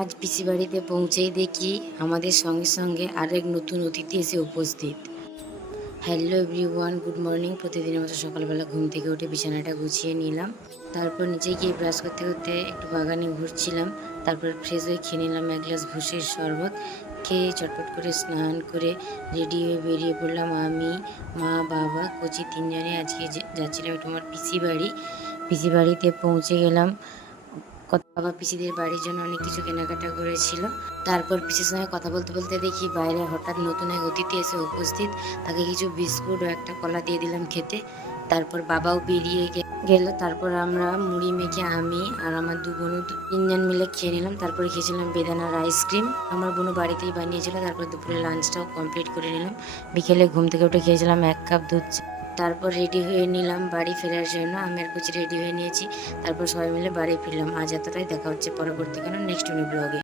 আজ পিসি বাড়িতে পৌঁছেই দেখি আমাদের সঙ্গে সঙ্গে আরেক নতুন অতিথি এসে উপস্থিত। Hello everyone, good morning. প্রতিদিনের মতো সকালবেলা ঘুম থেকে উঠে বিছানাটা গুছিয়ে নিলাম। তারপর নিচে গিয়ে ব্রাশ করতে করতে একটু বাগানে ঘুরছিলাম। তারপর ফ্রেশ হয়ে খেয়ে নিলাম এক গ্লাস ভুষির শরবত। খেয়ে চটপট করে স্নান করে রেডি হয়ে বেরিয়ে পড়লাম আমি, মা, বাবা, কচি তিনজনে। আজকে যাচ্ছিলাম একটু আমার পিসি বাড়ি। পিসি বাড়িতে পৌঁছে গেলাম। বাবা পিসিদের বাড়ির জন্য অনেক কিছু কেনাকাটা করেছিল। তারপর পিসির সঙ্গে কথা বলতে বলতে দেখি বাইরে হঠাৎ নতুন এক অতিথি এসে উপস্থিত। তাকে কিছু বিস্কুট ও একটা কলা দিয়ে দিলাম খেতে। তারপর বাবাও বেরিয়ে গেল। তারপর আমরা মুড়ি মেখে আমি আর আমার দু বোনও তিনজন মিলে খেয়ে নিলাম। তারপরে খেয়েছিলাম বেদানার আইসক্রিম, আমার বোনও বাড়িতেই বানিয়েছিল। তারপর দুপুরে লাঞ্চটাও কমপ্লিট করে নিলাম। বিকেলে ঘুম থেকে উঠে খেয়েছিলাম 1 কাপ দুধ চা। তারপর রেডি হয়ে নিলাম বাড়ি ফেরার জন্য। আমি আর কুচি রেডি হয়ে নিয়েছি। তারপর সবাই মিলে বাড়ি ফিরলাম। আজ এতটাই, দেখা হচ্ছে পরবর্তী কোনো নেক্সট ব্লগে।